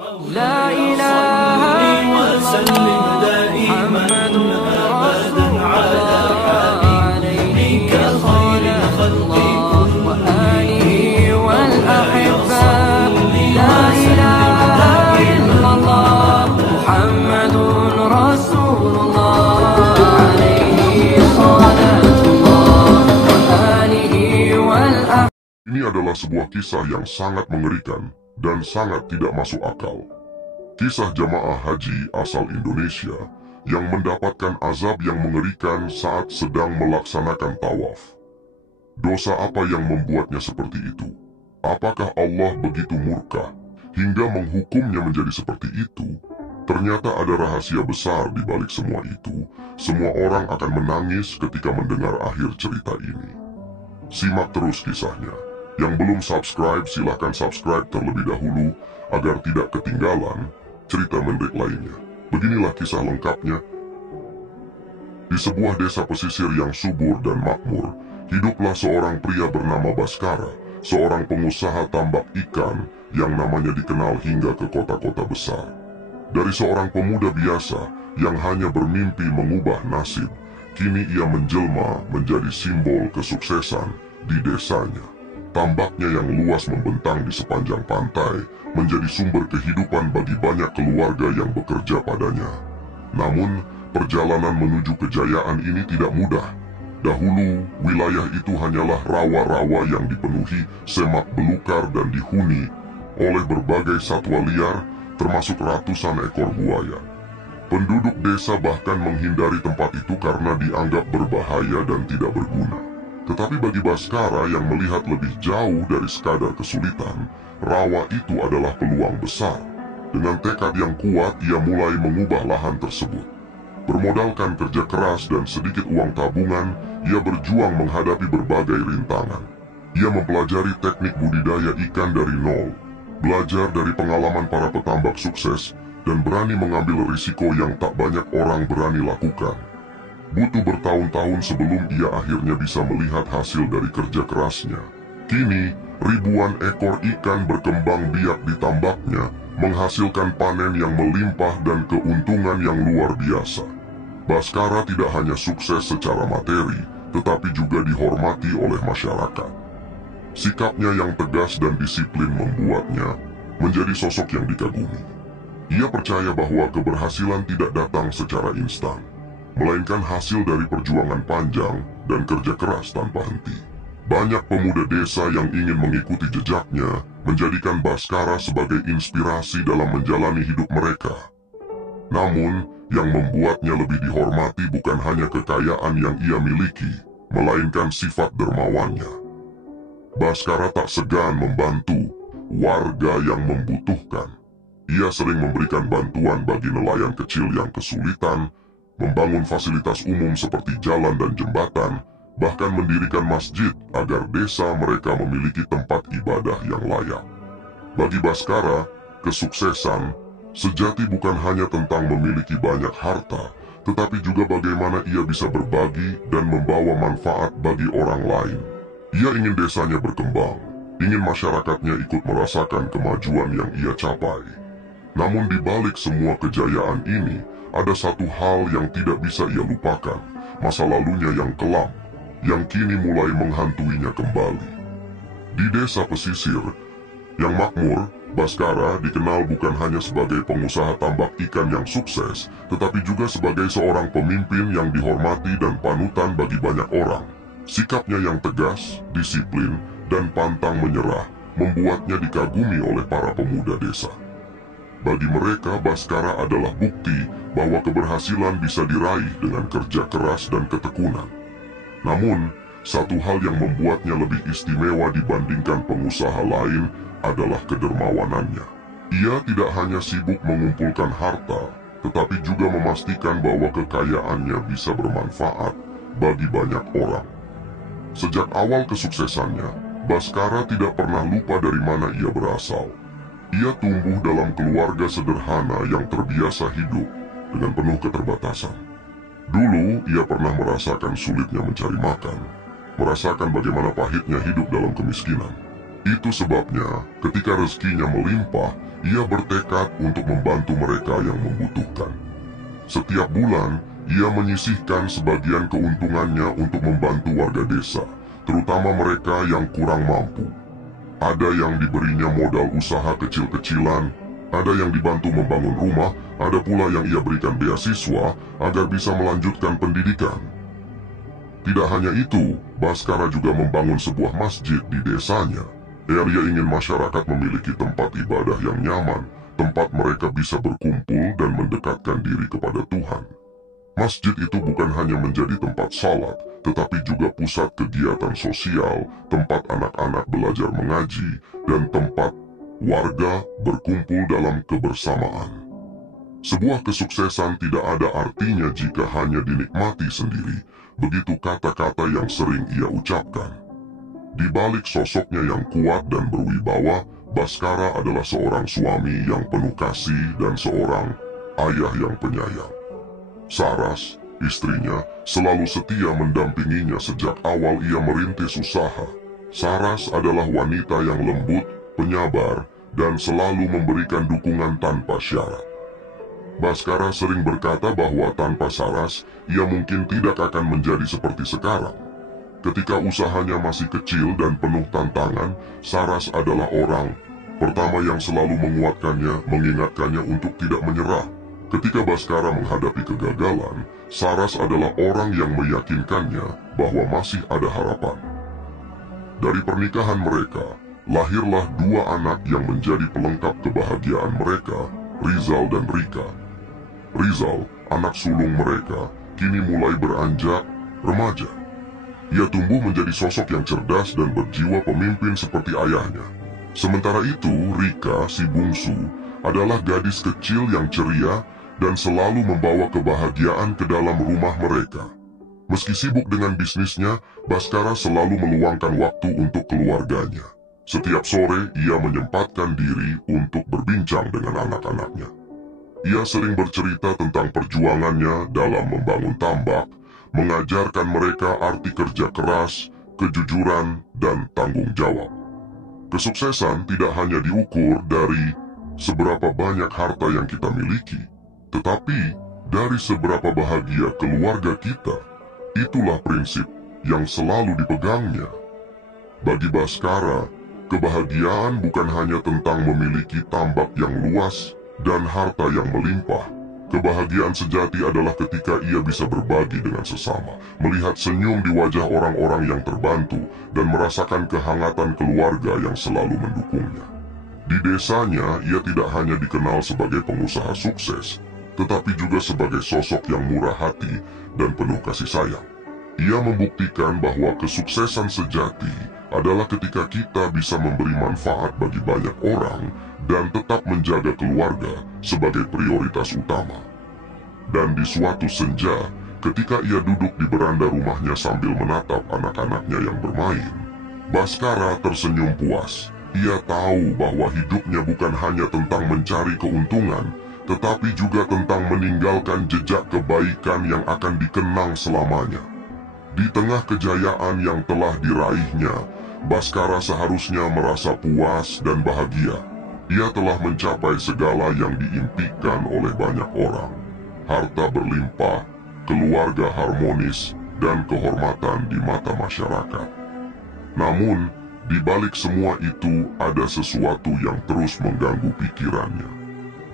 لا إله إلا الله محمد رسول الله عليه خير الخلق وآله والأحبة. لا إله إلا الله محمد رسول الله عليه صلاة الله وآله والأحبة. Ini adalah sebuah kisah yang sangat mengerikan dan sangat tidak masuk akal. Kisah jamaah haji asal Indonesia yang mendapatkan azab yang mengerikan saat sedang melaksanakan tawaf. Dosa apa yang membuatnya seperti itu? Apakah Allah begitu murka hingga menghukumnya menjadi seperti itu? Ternyata ada rahasia besar di balik semua itu. Semua orang akan menangis ketika mendengar akhir cerita ini. Simak terus kisahnya. Yang belum subscribe, silahkan subscribe terlebih dahulu agar tidak ketinggalan cerita menarik lainnya. Beginilah kisah lengkapnya. Di sebuah desa pesisir yang subur dan makmur, hiduplah seorang pria bernama Baskara, seorang pengusaha tambak ikan yang namanya dikenal hingga ke kota-kota besar. Dari seorang pemuda biasa yang hanya bermimpi mengubah nasib, kini ia menjelma menjadi simbol kesuksesan di desanya. Tambaknya yang luas membentang di sepanjang pantai menjadi sumber kehidupan bagi banyak keluarga yang bekerja padanya. Namun, perjalanan menuju kejayaan ini tidak mudah. Dahulu, wilayah itu hanyalah rawa-rawa yang dipenuhi semak belukar dan dihuni oleh berbagai satwa liar, termasuk ratusan ekor buaya. Penduduk desa bahkan menghindari tempat itu karena dianggap berbahaya dan tidak berguna. Tetapi bagi Baskara yang melihat lebih jauh dari sekadar kesulitan, rawa itu adalah peluang besar. Dengan tekad yang kuat, ia mulai mengubah lahan tersebut. Bermodalkan kerja keras dan sedikit uang tabungan, ia berjuang menghadapi berbagai rintangan. Ia mempelajari teknik budidaya ikan dari nol, belajar dari pengalaman para petambak sukses, dan berani mengambil risiko yang tak banyak orang berani lakukan. Butuh bertahun-tahun sebelum ia akhirnya bisa melihat hasil dari kerja kerasnya. Kini, ribuan ekor ikan berkembang biak di tambaknya, menghasilkan panen yang melimpah dan keuntungan yang luar biasa. Baskara tidak hanya sukses secara materi, tetapi juga dihormati oleh masyarakat. Sikapnya yang tegas dan disiplin membuatnya menjadi sosok yang dikagumi. Ia percaya bahwa keberhasilan tidak datang secara instan, melainkan hasil dari perjuangan panjang dan kerja keras tanpa henti. Banyak pemuda desa yang ingin mengikuti jejaknya, menjadikan Baskara sebagai inspirasi dalam menjalani hidup mereka. Namun, yang membuatnya lebih dihormati bukan hanya kekayaan yang ia miliki, melainkan sifat dermawannya. Baskara tak segan membantu warga yang membutuhkan. Ia sering memberikan bantuan bagi nelayan kecil yang kesulitan, membangun fasilitas umum seperti jalan dan jembatan, bahkan mendirikan masjid agar desa mereka memiliki tempat ibadah yang layak. Bagi Baskara, kesuksesan sejati bukan hanya tentang memiliki banyak harta, tetapi juga bagaimana ia bisa berbagi dan membawa manfaat bagi orang lain. Ia ingin desanya berkembang, ingin masyarakatnya ikut merasakan kemajuan yang ia capai. Namun di balik semua kejayaan ini, ada satu hal yang tidak bisa ia lupakan, masa lalunya yang kelam, yang kini mulai menghantuinya kembali. Di desa pesisir yang makmur, Baskara dikenal bukan hanya sebagai pengusaha tambak ikan yang sukses, tetapi juga sebagai seorang pemimpin yang dihormati dan panutan bagi banyak orang. Sikapnya yang tegas, disiplin, dan pantang menyerah membuatnya dikagumi oleh para pemuda desa. Bagi mereka, Baskara adalah bukti bahwa keberhasilan bisa diraih dengan kerja keras dan ketekunan. Namun, satu hal yang membuatnya lebih istimewa dibandingkan pengusaha lain adalah kedermawanannya. Ia tidak hanya sibuk mengumpulkan harta, tetapi juga memastikan bahwa kekayaannya bisa bermanfaat bagi banyak orang. Sejak awal kesuksesannya, Baskara tidak pernah lupa dari mana ia berasal. Ia tumbuh dalam keluarga sederhana yang terbiasa hidup dengan penuh keterbatasan. Dulu, ia pernah merasakan sulitnya mencari makan, merasakan bagaimana pahitnya hidup dalam kemiskinan. Itu sebabnya ketika rezekinya melimpah, ia bertekad untuk membantu mereka yang membutuhkan. Setiap bulan, ia menyisihkan sebagian keuntungannya untuk membantu warga desa, terutama mereka yang kurang mampu. Ada yang diberinya modal usaha kecil-kecilan, ada yang dibantu membangun rumah, ada pula yang ia berikan beasiswa agar bisa melanjutkan pendidikan. Tidak hanya itu, Baskara juga membangun sebuah masjid di desanya. Ia ingin masyarakat memiliki tempat ibadah yang nyaman, tempat mereka bisa berkumpul dan mendekatkan diri kepada Tuhan. Masjid itu bukan hanya menjadi tempat salat, tetapi juga pusat kegiatan sosial, tempat anak-anak belajar mengaji, dan tempat warga berkumpul dalam kebersamaan. Sebuah kesuksesan tidak ada artinya jika hanya dinikmati sendiri, begitu kata-kata yang sering ia ucapkan. Di balik sosoknya yang kuat dan berwibawa, Baskara adalah seorang suami yang penuh kasih dan seorang ayah yang penyayang. Saras, istrinya, selalu setia mendampinginya sejak awal ia merintis usaha. Saras adalah wanita yang lembut, penyabar, dan selalu memberikan dukungan tanpa syarat. Baskara sering berkata bahwa tanpa Saras, ia mungkin tidak akan menjadi seperti sekarang. Ketika usahanya masih kecil dan penuh tantangan, Saras adalah orang pertama yang selalu menguatkannya, mengingatkannya untuk tidak menyerah. Ketika Baskara menghadapi kegagalan, Saras adalah orang yang meyakinkannya bahwa masih ada harapan. Dari pernikahan mereka, lahirlah dua anak yang menjadi pelengkap kebahagiaan mereka, Rizal dan Rika. Rizal, anak sulung mereka, kini mulai beranjak remaja. Ia tumbuh menjadi sosok yang cerdas dan berjiwa pemimpin seperti ayahnya. Sementara itu, Rika, si bungsu, adalah gadis kecil yang ceria dan selalu membawa kebahagiaan ke dalam rumah mereka. Meski sibuk dengan bisnisnya, Baskara selalu meluangkan waktu untuk keluarganya. Setiap sore, ia menyempatkan diri untuk berbincang dengan anak-anaknya. Ia sering bercerita tentang perjuangannya dalam membangun tambak, mengajarkan mereka arti kerja keras, kejujuran, dan tanggung jawab. Kesuksesan tidak hanya diukur dari seberapa banyak harta yang kita miliki, tetapi dari seberapa bahagia keluarga kita. Itulah prinsip yang selalu dipegangnya. Bagi Baskara, kebahagiaan bukan hanya tentang memiliki tambak yang luas dan harta yang melimpah. Kebahagiaan sejati adalah ketika ia bisa berbagi dengan sesama, melihat senyum di wajah orang-orang yang terbantu, dan merasakan kehangatan keluarga yang selalu mendukungnya. Di desanya, ia tidak hanya dikenal sebagai pengusaha sukses, tetapi juga sebagai sosok yang murah hati dan penuh kasih sayang. Ia membuktikan bahwa kesuksesan sejati adalah ketika kita bisa memberi manfaat bagi banyak orang dan tetap menjaga keluarga sebagai prioritas utama. Dan di suatu senja, ketika ia duduk di beranda rumahnya sambil menatap anak-anaknya yang bermain, Baskara tersenyum puas. Ia tahu bahwa hidupnya bukan hanya tentang mencari keuntungan, tetapi juga tentang meninggalkan jejak kebaikan yang akan dikenang selamanya. Di tengah kejayaan yang telah diraihnya, Baskara seharusnya merasa puas dan bahagia. Ia telah mencapai segala yang diimpikan oleh banyak orang. Harta berlimpah, keluarga harmonis, dan kehormatan di mata masyarakat. Namun, di balik semua itu ada sesuatu yang terus mengganggu pikirannya.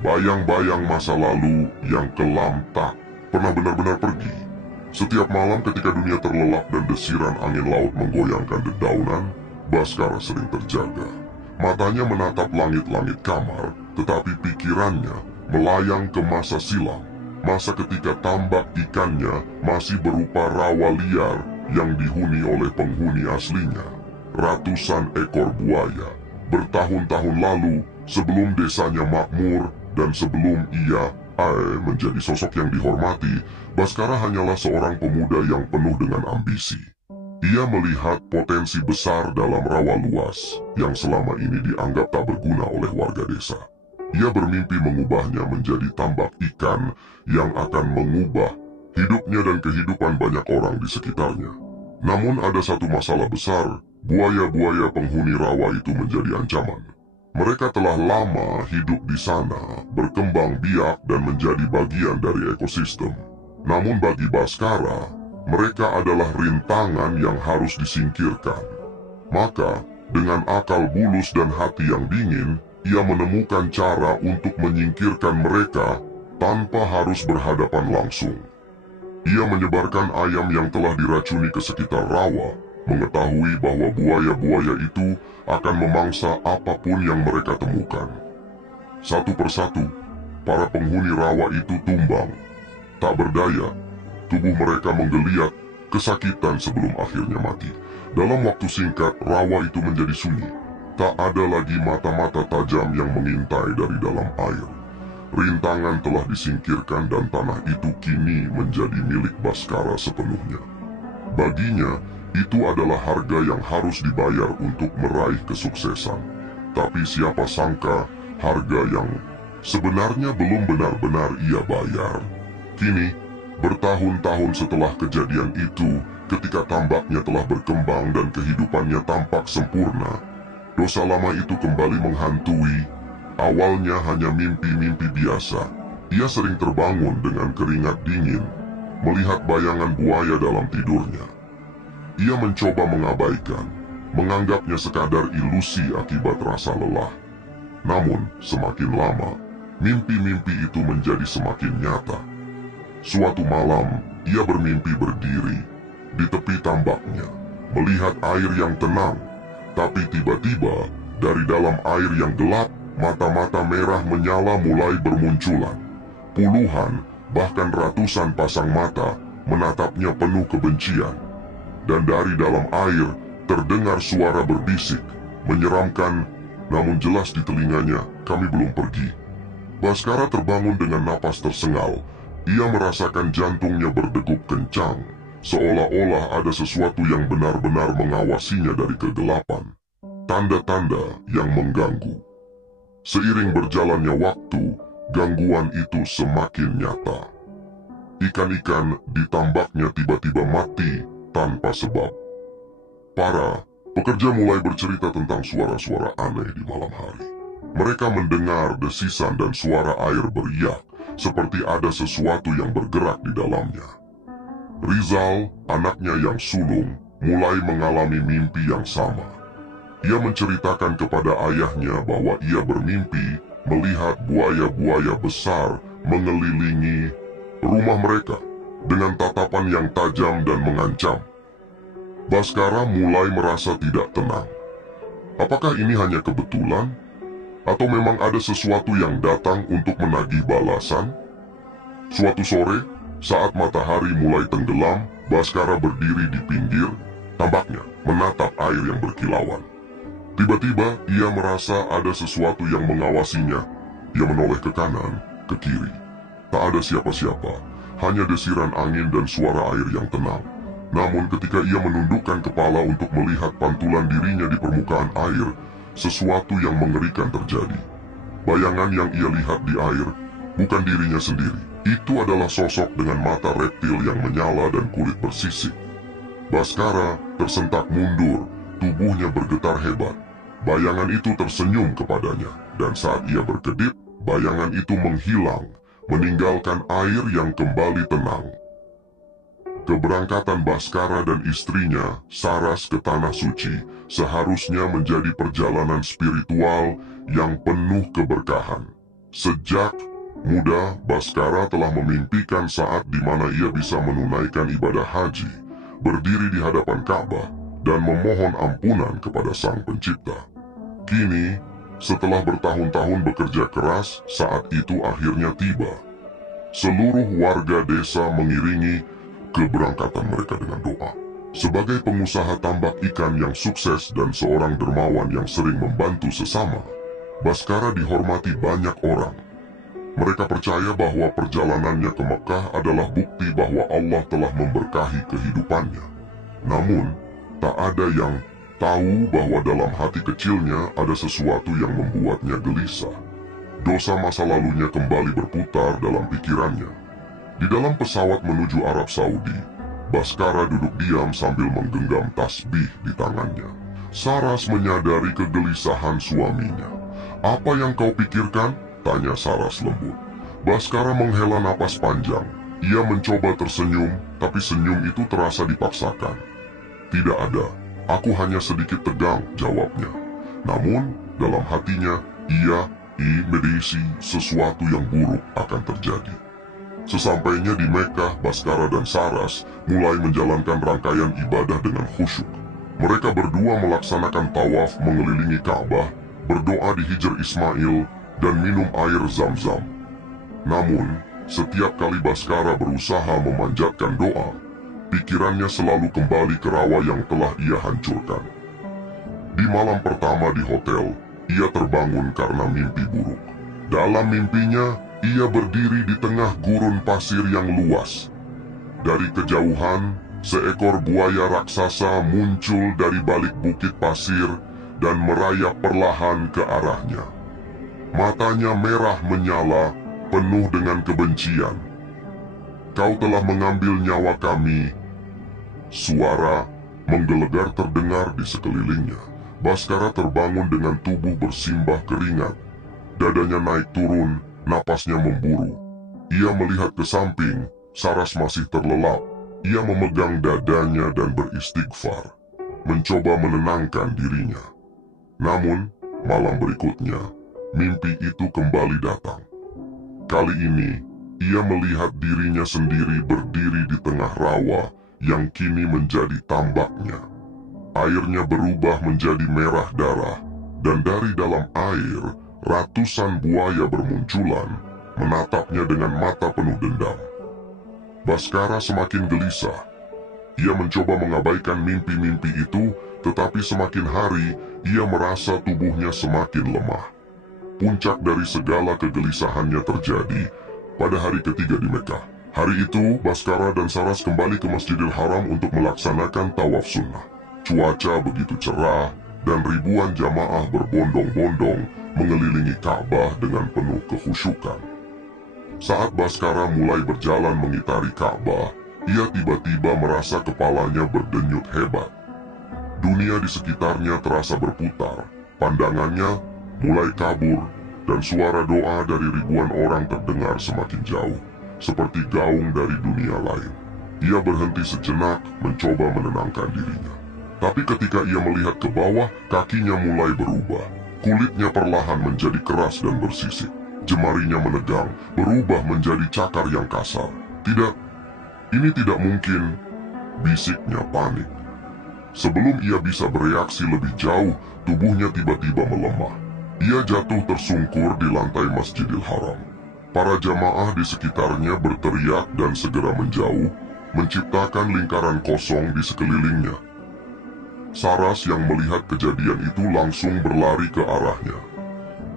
Bayang-bayang masa lalu yang kelam tak pernah benar-benar pergi. Setiap malam ketika dunia terlelap dan desiran angin laut menggoyangkan dedaunan, Baskara sering terjaga. Matanya menatap langit-langit kamar, tetapi pikirannya melayang ke masa silam. Masa ketika tambak ikannya masih berupa rawa liar yang dihuni oleh penghuni aslinya. Ratusan ekor buaya. Bertahun-tahun lalu, sebelum desanya makmur dan sebelum ia menjadi sosok yang dihormati, Baskara hanyalah seorang pemuda yang penuh dengan ambisi. Ia melihat potensi besar dalam rawa luas yang selama ini dianggap tak berguna oleh warga desa. Ia bermimpi mengubahnya menjadi tambak ikan yang akan mengubah hidupnya dan kehidupan banyak orang di sekitarnya. Namun ada satu masalah besar, buaya-buaya penghuni rawa itu menjadi ancaman. Mereka telah lama hidup di sana, berkembang biak dan menjadi bagian dari ekosistem. Namun bagi Bhaskara, mereka adalah rintangan yang harus disingkirkan. Maka, dengan akal bulus dan hati yang dingin, ia menemukan cara untuk menyingkirkan mereka tanpa harus berhadapan langsung. Ia menyebarkan ayam yang telah diracuni ke sekitar rawa, mengetahui bahwa buaya-buaya itu akan memangsa apapun yang mereka temukan. Satu persatu, para penghuni rawa itu tumbang. Tak berdaya, tubuh mereka menggeliat, kesakitan sebelum akhirnya mati. Dalam waktu singkat, rawa itu menjadi sunyi. Tak ada lagi mata-mata tajam yang mengintai dari dalam air. Rintangan telah disingkirkan dan tanah itu kini menjadi milik Bhaskara sepenuhnya. Baginya, itu adalah harga yang harus dibayar untuk meraih kesuksesan. Tapi siapa sangka, harga yang sebenarnya belum benar-benar ia bayar. Kini, bertahun-tahun setelah kejadian itu, ketika tambaknya telah berkembang dan kehidupannya tampak sempurna, dosa lama itu kembali menghantui. Awalnya hanya mimpi-mimpi biasa. Ia sering terbangun dengan keringat dingin, melihat bayangan buaya dalam tidurnya. Ia mencoba mengabaikan, menganggapnya sekadar ilusi akibat rasa lelah. Namun, semakin lama, mimpi-mimpi itu menjadi semakin nyata. Suatu malam, ia bermimpi berdiri di tepi tambaknya, melihat air yang tenang, tapi tiba-tiba dari dalam air yang gelap, mata-mata merah menyala mulai bermunculan. Puluhan, bahkan ratusan pasang mata menatapnya penuh kebencian. Dan dari dalam air terdengar suara berbisik, menyeramkan, namun jelas di telinganya, "Kami belum pergi." Bhaskara terbangun dengan napas tersengal. Ia merasakan jantungnya berdegup kencang, seolah-olah ada sesuatu yang benar-benar mengawasinya dari kegelapan. Tanda-tanda yang mengganggu. Seiring berjalannya waktu, gangguan itu semakin nyata. Ikan-ikan di tambaknya tiba-tiba mati tanpa sebab. Para pekerja mulai bercerita tentang suara-suara aneh di malam hari. Mereka mendengar desisan dan suara air beriak, seperti ada sesuatu yang bergerak di dalamnya. Rizal, anaknya yang sulung, mulai mengalami mimpi yang sama. Ia menceritakan kepada ayahnya bahwa ia bermimpi melihat buaya-buaya besar mengelilingi rumah mereka dengan tatapan yang tajam dan mengancam. Bhaskara mulai merasa tidak tenang. Apakah ini hanya kebetulan? Atau memang ada sesuatu yang datang untuk menagih balasan? Suatu sore, saat matahari mulai tenggelam, Bhaskara berdiri di pinggir tambaknya, menatap air yang berkilauan. Tiba-tiba, ia merasa ada sesuatu yang mengawasinya. Ia menoleh ke kanan, ke kiri. Tak ada siapa-siapa, hanya desiran angin dan suara air yang tenang. Namun ketika ia menundukkan kepala untuk melihat pantulan dirinya di permukaan air, sesuatu yang mengerikan terjadi. Bayangan yang ia lihat di air, bukan dirinya sendiri. Itu adalah sosok dengan mata reptil yang menyala dan kulit bersisik. Bhaskara tersentak mundur, tubuhnya bergetar hebat. Bayangan itu tersenyum kepadanya, dan saat ia berkedip, bayangan itu menghilang, meninggalkan air yang kembali tenang. Keberangkatan Bhaskara dan istrinya, Saras, ke Tanah Suci seharusnya menjadi perjalanan spiritual yang penuh keberkahan. Sejak muda, Bhaskara telah memimpikan saat di mana ia bisa menunaikan ibadah haji, berdiri di hadapan Ka'bah, dan memohon ampunan kepada Sang Pencipta. Kini, setelah bertahun-tahun bekerja keras, saat itu akhirnya tiba. Seluruh warga desa mengiringi keberangkatan mereka dengan doa. Sebagai pengusaha tambak ikan yang sukses dan seorang dermawan yang sering membantu sesama, Bhaskara dihormati banyak orang. Mereka percaya bahwa perjalanannya ke Mekah adalah bukti bahwa Allah telah memberkahi kehidupannya. Namun, tak ada yang tahu bahwa dalam hati kecilnya ada sesuatu yang membuatnya gelisah. Dosa masa lalunya kembali berputar dalam pikirannya. Di dalam pesawat menuju Arab Saudi, Bhaskara duduk diam sambil menggenggam tasbih di tangannya. Saras menyadari kegelisahan suaminya. "Apa yang kau pikirkan?" tanya Saras lembut. Baskara menghela napas panjang. Ia mencoba tersenyum, tapi senyum itu terasa dipaksakan. "Tidak ada, aku hanya sedikit tegang," jawabnya. Namun, dalam hatinya, ia medisi sesuatu yang buruk akan terjadi. Sesampainya di Mekkah, Baskara dan Saras mulai menjalankan rangkaian ibadah dengan khusyuk. Mereka berdua melaksanakan tawaf mengelilingi Ka'bah, berdoa di Hijr Ismail, dan minum air Zam-Zam. Namun, setiap kali Baskara berusaha memanjatkan doa, pikirannya selalu kembali ke rawa yang telah ia hancurkan. Di malam pertama di hotel, ia terbangun karena mimpi buruk. Dalam mimpinya, ia berdiri di tengah gurun pasir yang luas. Dari kejauhan, seekor buaya raksasa muncul dari balik bukit pasir dan merayap perlahan ke arahnya. Matanya merah menyala, penuh dengan kebencian. "Kau telah mengambil nyawa kami." Suara menggelegar terdengar di sekelilingnya. Baskara terbangun dengan tubuh bersimbah keringat. Dadanya naik turun, napasnya memburu. Ia melihat ke samping, Saras masih terlelap. Ia memegang dadanya dan beristighfar, mencoba menenangkan dirinya. Namun, malam berikutnya, mimpi itu kembali datang. Kali ini, ia melihat dirinya sendiri berdiri di tengah rawa yang kini menjadi tambaknya. Airnya berubah menjadi merah darah, dan dari dalam air, ratusan buaya bermunculan, menatapnya dengan mata penuh dendam. Baskara semakin gelisah. Ia mencoba mengabaikan mimpi-mimpi itu, tetapi semakin hari, ia merasa tubuhnya semakin lemah. Puncak dari segala kegelisahannya terjadi pada hari ketiga di Mekkah. Hari itu, Baskara dan Saras kembali ke Masjidil Haram untuk melaksanakan tawaf sunnah. Cuaca begitu cerah, dan ribuan jamaah berbondong-bondong mengelilingi Ka'bah dengan penuh kekhusyukan. Saat Baskara mulai berjalan mengitari Ka'bah, ia tiba-tiba merasa kepalanya berdenyut hebat. Dunia di sekitarnya terasa berputar, pandangannya mulai kabur, dan suara doa dari ribuan orang terdengar semakin jauh, seperti gaung dari dunia lain. Ia berhenti sejenak, mencoba menenangkan dirinya. Tapi ketika ia melihat ke bawah, kakinya mulai berubah. Kulitnya perlahan menjadi keras dan bersisik. Jemarinya menegang, berubah menjadi cakar yang kasar. "Tidak, ini tidak mungkin," bisiknya panik. Sebelum ia bisa bereaksi lebih jauh, tubuhnya tiba-tiba melemah. Ia jatuh tersungkur di lantai Masjidil Haram. Para jamaah di sekitarnya berteriak dan segera menjauh, menciptakan lingkaran kosong di sekelilingnya. Saras yang melihat kejadian itu langsung berlari ke arahnya.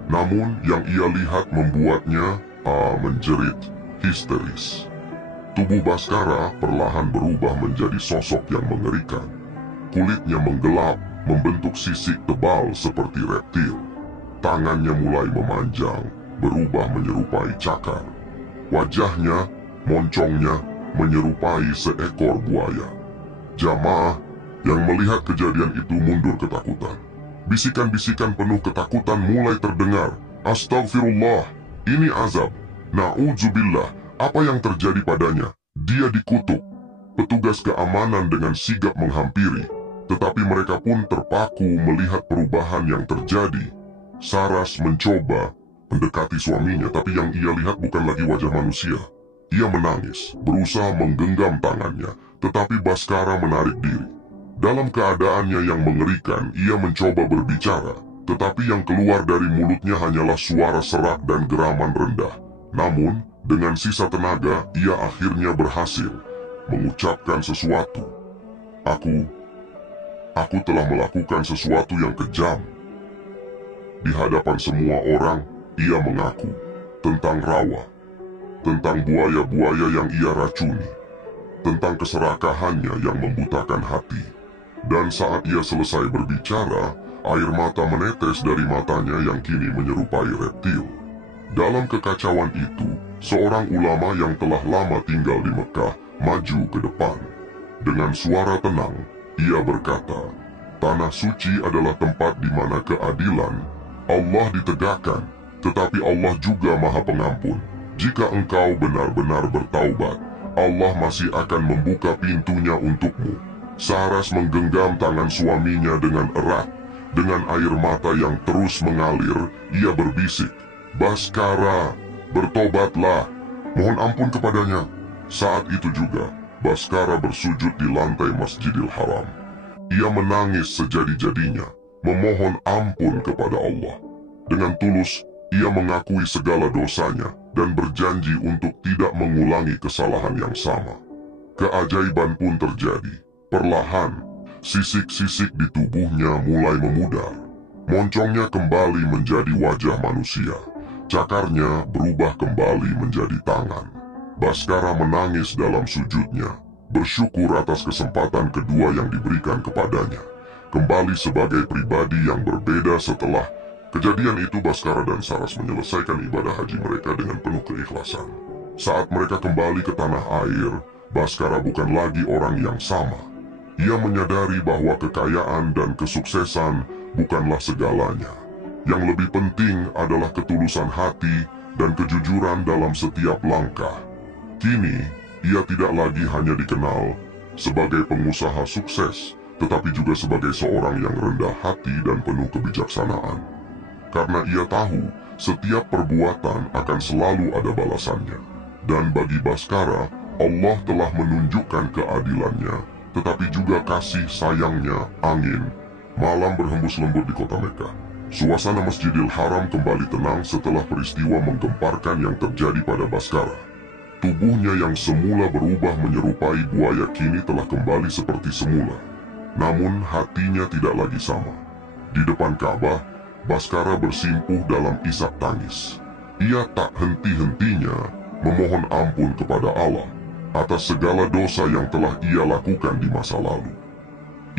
Namun yang ia lihat membuatnya menjerit histeris. Tubuh Baskara perlahan berubah menjadi sosok yang mengerikan. Kulitnya menggelap, membentuk sisik tebal seperti reptil. Tangannya mulai memanjang, berubah menyerupai cakar. Wajahnya, moncongnya, menyerupai seekor buaya. Jamaah yang melihat kejadian itu mundur ketakutan. Bisikan-bisikan penuh ketakutan mulai terdengar. "Astagfirullah, ini azab. Na'udzubillah, apa yang terjadi padanya? Dia dikutuk." Petugas keamanan dengan sigap menghampiri, tetapi mereka pun terpaku melihat perubahan yang terjadi. Saras mencoba mendekati suaminya, tapi yang ia lihat bukan lagi wajah manusia. Ia menangis, berusaha menggenggam tangannya, tetapi Baskara menarik diri. Dalam keadaannya yang mengerikan, ia mencoba berbicara, tetapi yang keluar dari mulutnya hanyalah suara serak dan geraman rendah. Namun, dengan sisa tenaga, ia akhirnya berhasil mengucapkan sesuatu. Aku telah melakukan sesuatu yang kejam." Di hadapan semua orang, ia mengaku tentang rawa, tentang buaya-buaya yang ia racuni, tentang keserakahannya yang membutakan hati. Dan saat ia selesai berbicara, air mata menetes dari matanya yang kini menyerupai reptil. Dalam kekacauan itu, seorang ulama yang telah lama tinggal di Mekkah maju ke depan. Dengan suara tenang, ia berkata, Tanah suci adalah tempat di mana keadilan Allah ditegakkan, tetapi Allah juga Maha Pengampun. Jika engkau benar-benar bertaubat, Allah masih akan membuka pintunya untukmu. Saras menggenggam tangan suaminya dengan erat. Dengan air mata yang terus mengalir, ia berbisik, "Baskara, bertobatlah, mohon ampun kepadanya." Saat itu juga, Baskara bersujud di lantai Masjidil Haram. Ia menangis sejadi-jadinya, memohon ampun kepada Allah. Dengan tulus, ia mengakui segala dosanya dan berjanji untuk tidak mengulangi kesalahan yang sama. Keajaiban pun terjadi. Perlahan, sisik-sisik di tubuhnya mulai memudar. Moncongnya kembali menjadi wajah manusia. Cakarnya berubah kembali menjadi tangan. Baskara menangis dalam sujudnya, bersyukur atas kesempatan kedua yang diberikan kepadanya. Kembali sebagai pribadi yang berbeda setelah kejadian itu. Baskara dan Saras menyelesaikan ibadah haji mereka dengan penuh keikhlasan. Saat mereka kembali ke tanah air, Baskara bukan lagi orang yang sama. Ia menyadari bahwa kekayaan dan kesuksesan bukanlah segalanya. Yang lebih penting adalah ketulusan hati dan kejujuran dalam setiap langkah. Kini, ia tidak lagi hanya dikenal sebagai pengusaha sukses, tetapi juga sebagai seorang yang rendah hati dan penuh kebijaksanaan. Karena ia tahu setiap perbuatan akan selalu ada balasannya. Dan bagi Baskara, Allah telah menunjukkan keadilannya, tetapi juga kasih sayangnya. Angin malam berhembus lembut di kota Mekah. Suasana Masjidil Haram kembali tenang setelah peristiwa menggemparkan yang terjadi pada Baskara. Tubuhnya yang semula berubah menyerupai buaya kini telah kembali seperti semula. Namun hatinya tidak lagi sama. Di depan Ka'bah, Baskara bersimpuh dalam isak tangis. Ia tak henti-hentinya memohon ampun kepada Allah atas segala dosa yang telah ia lakukan di masa lalu.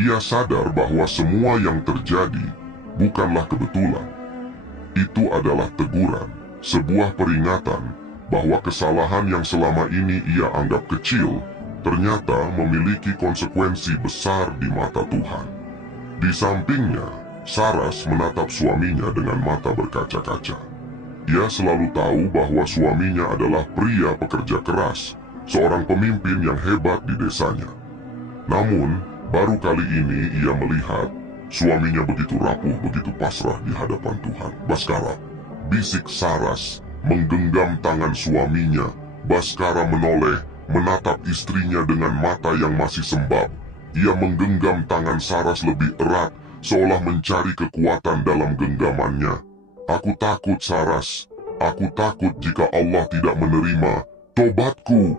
Ia sadar bahwa semua yang terjadi bukanlah kebetulan. Itu adalah teguran, sebuah peringatan bahwa kesalahan yang selama ini ia anggap kecil ternyata memiliki konsekuensi besar di mata Tuhan. Di sampingnya, Saras menatap suaminya dengan mata berkaca-kaca. Ia selalu tahu bahwa suaminya adalah pria pekerja keras, seorang pemimpin yang hebat di desanya. Namun, baru kali ini ia melihat suaminya begitu rapuh, begitu pasrah di hadapan Tuhan. "Baskara," bisik Saras, menggenggam tangan suaminya. Baskara menoleh, menatap istrinya dengan mata yang masih sembab. Ia menggenggam tangan Saras lebih erat, seolah mencari kekuatan dalam genggamannya. "Aku takut, Saras. Aku takut jika Allah tidak menerima tobatku,"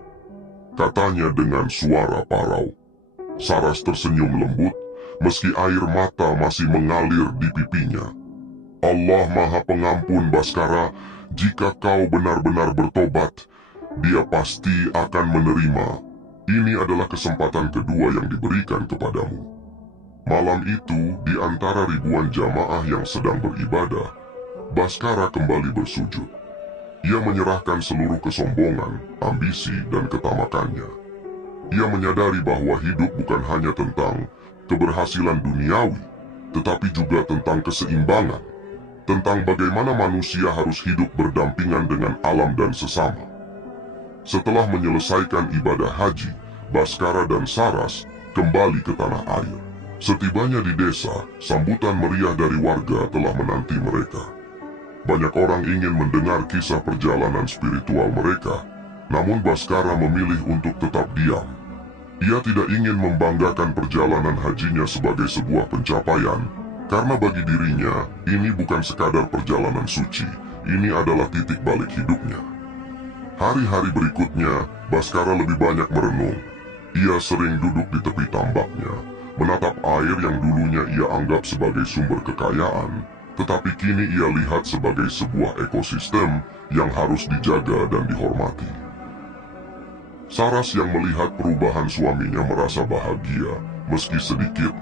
katanya dengan suara parau. Saras tersenyum lembut, meski air mata masih mengalir di pipinya. "Allah Maha Pengampun, Baskara. Jika kau benar-benar bertobat, Dia pasti akan menerima. Ini adalah kesempatan kedua yang diberikan kepadamu." Malam itu, di antara ribuan jamaah yang sedang beribadah, Baskara kembali bersujud. Ia menyerahkan seluruh kesombongan, ambisi, dan ketamakannya. Ia menyadari bahwa hidup bukan hanya tentang keberhasilan duniawi, tetapi juga tentang keseimbangan, tentang bagaimana manusia harus hidup berdampingan dengan alam dan sesama. Setelah menyelesaikan ibadah haji, Baskara dan Saras kembali ke tanah air. Setibanya di desa, sambutan meriah dari warga telah menanti mereka. Banyak orang ingin mendengar kisah perjalanan spiritual mereka, namun Baskara memilih untuk tetap diam. Ia tidak ingin membanggakan perjalanan hajinya sebagai sebuah pencapaian, karena bagi dirinya, ini bukan sekadar perjalanan suci, ini adalah titik balik hidupnya. Hari-hari berikutnya, Baskara lebih banyak merenung. Ia sering duduk di tepi tambaknya, menatap air yang dulunya ia anggap sebagai sumber kekayaan, tetapi kini ia lihat sebagai sebuah ekosistem yang harus dijaga dan dihormati. Saras yang melihat perubahan suaminya merasa bahagia, meski sedikit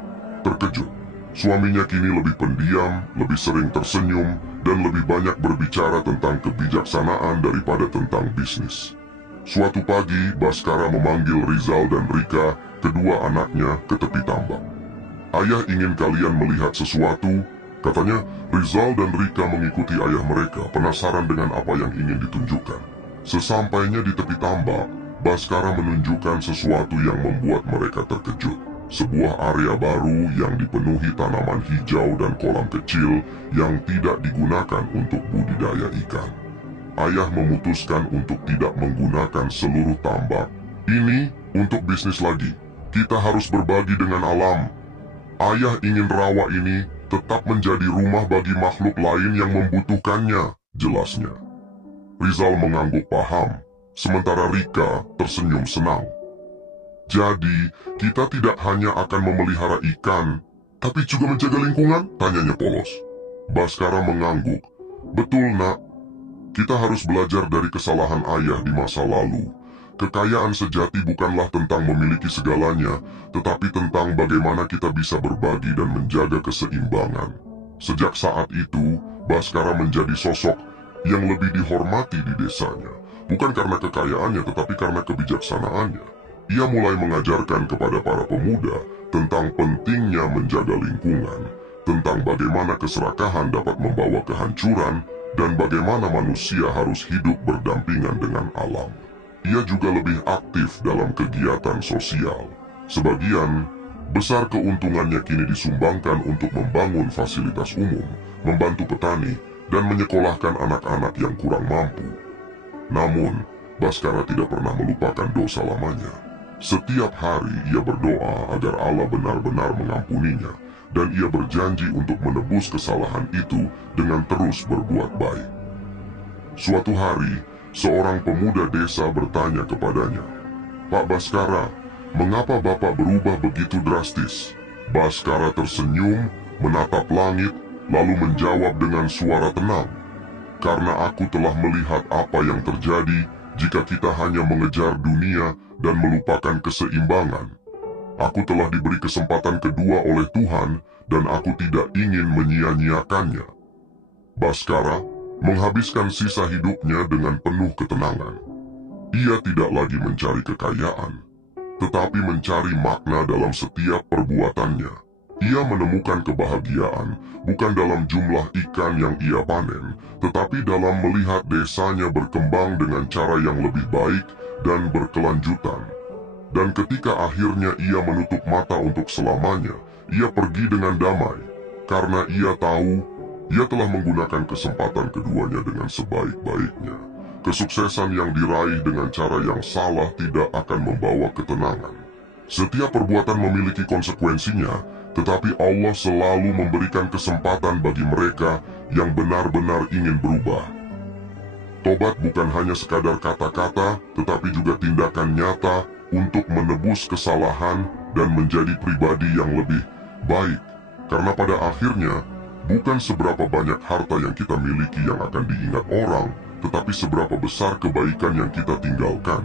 terkejut. Suaminya kini lebih pendiam, lebih sering tersenyum, dan lebih banyak berbicara tentang kebijaksanaan daripada tentang bisnis. Suatu pagi, Baskara memanggil Rizal dan Rika, kedua anaknya, ke tepi tambak. Ayah ingin kalian melihat sesuatu. Katanya, Rizal dan Rika mengikuti ayah mereka, penasaran dengan apa yang ingin ditunjukkan. Sesampainya di tepi tambak, Baskara menunjukkan sesuatu yang membuat mereka terkejut. Sebuah area baru yang dipenuhi tanaman hijau dan kolam kecil yang tidak digunakan untuk budidaya ikan. Ayah memutuskan untuk tidak menggunakan seluruh tambak. Ini untuk bisnis lagi. Kita harus berbagi dengan alam. Ayah ingin rawa ini tetap menjadi rumah bagi makhluk lain yang membutuhkannya, jelasnya. Rizal mengangguk paham, sementara Rika tersenyum senang. Jadi, kita tidak hanya akan memelihara ikan, tapi juga menjaga lingkungan? Tanyanya polos. Baskara mengangguk. Betul, nak. Kita harus belajar dari kesalahan ayah di masa lalu. Kekayaan sejati bukanlah tentang memiliki segalanya, tetapi tentang bagaimana kita bisa berbagi dan menjaga keseimbangan. Sejak saat itu, Baskara menjadi sosok yang lebih dihormati di desanya. Bukan karena kekayaannya, tetapi karena kebijaksanaannya. Ia mulai mengajarkan kepada para pemuda tentang pentingnya menjaga lingkungan, tentang bagaimana keserakahan dapat membawa kehancuran, dan bagaimana manusia harus hidup berdampingan dengan alam. Ia juga lebih aktif dalam kegiatan sosial. Sebagian besar keuntungannya kini disumbangkan untuk membangun fasilitas umum, membantu petani, dan menyekolahkan anak-anak yang kurang mampu. Namun, Baskara tidak pernah melupakan dosa lamanya. Setiap hari ia berdoa agar Allah benar-benar mengampuninya, dan ia berjanji untuk menebus kesalahan itu dengan terus berbuat baik. Suatu hari, seorang pemuda desa bertanya kepadanya, "Pak Baskara, mengapa Bapak berubah begitu drastis?" Baskara tersenyum, menatap langit, lalu menjawab dengan suara tenang, "Karena aku telah melihat apa yang terjadi jika kita hanya mengejar dunia dan melupakan keseimbangan. Aku telah diberi kesempatan kedua oleh Tuhan, dan aku tidak ingin menyia-nyiakannya." Baskara menghabiskan sisa hidupnya dengan penuh ketenangan. Ia tidak lagi mencari kekayaan, tetapi mencari makna dalam setiap perbuatannya. Ia menemukan kebahagiaan bukan dalam jumlah ikan yang ia panen, tetapi dalam melihat desanya berkembang dengan cara yang lebih baik dan berkelanjutan. Dan ketika akhirnya ia menutup mata untuk selamanya, ia pergi dengan damai, karena ia tahu ia telah menggunakan kesempatan keduanya dengan sebaik-baiknya. Kesuksesan yang diraih dengan cara yang salah tidak akan membawa ketenangan. Setiap perbuatan memiliki konsekuensinya, tetapi Allah selalu memberikan kesempatan bagi mereka yang benar-benar ingin berubah. Tobat bukan hanya sekadar kata-kata, tetapi juga tindakan nyata untuk menebus kesalahan dan menjadi pribadi yang lebih baik. Karena pada akhirnya, bukan seberapa banyak harta yang kita miliki yang akan diingat orang, tetapi seberapa besar kebaikan yang kita tinggalkan.